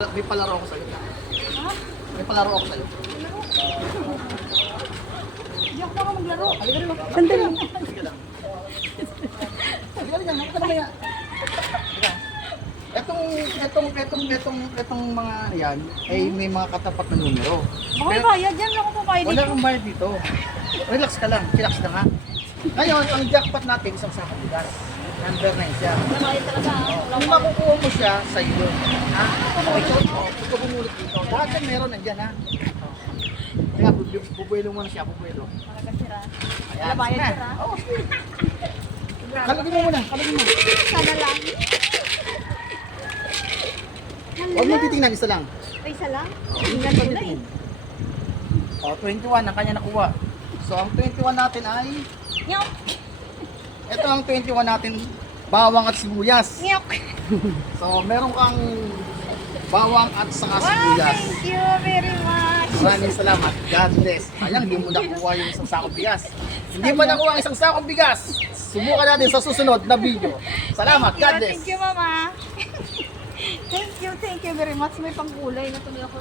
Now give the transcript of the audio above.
May palaro ako sa'yo. Ha? May palaro ako sa'yo. Hindi ako baka maglaro. Halika rin. Sandali. Halika lang. Halika rin. Halika lang kaya. Halika. Etong mga yan, ay may mga katapat na numero. Baka may bayad yan. Ako pa bayad Wala dito. kang bayad dito. Relax ka lang. Relax ka nga. Ngayon, ang jackpot natin, isang sakong bigas. Number 9 siya. Bayad talaga. Kung makukuha mo siya, sa iyo. Ha? Ito bumulit dito. Lahat yan meron, nandyan ha. Kaya, bubuelo mo na siya, bubuelo. Talaga sira. Ayan, Wala bayad sige. sira. Oo, sige. Kalagin mo muna, kalagin mo. Sana lang. Huwag mo titingnan, isa lang. Ay, isa lang? Tingnan mo titingnan. O, 21 ang kanya nakuha. So, ang 21 natin ay, Nyok! ito ang 21 natin, bawang at sibuyas. Nyok! So, meron kang bawang at saka Wow, sibuyas. thank you very much. Maraming salamat. God bless. Sayang, hindi mo nakuha yung isang sakong bigas. Hindi mo nakuha ang isang sakong bigas. Subukan natin sa susunod na video. Salamat. God bless. Thank you, Mama. Thank you very much. May pangkulay na tuloy ako.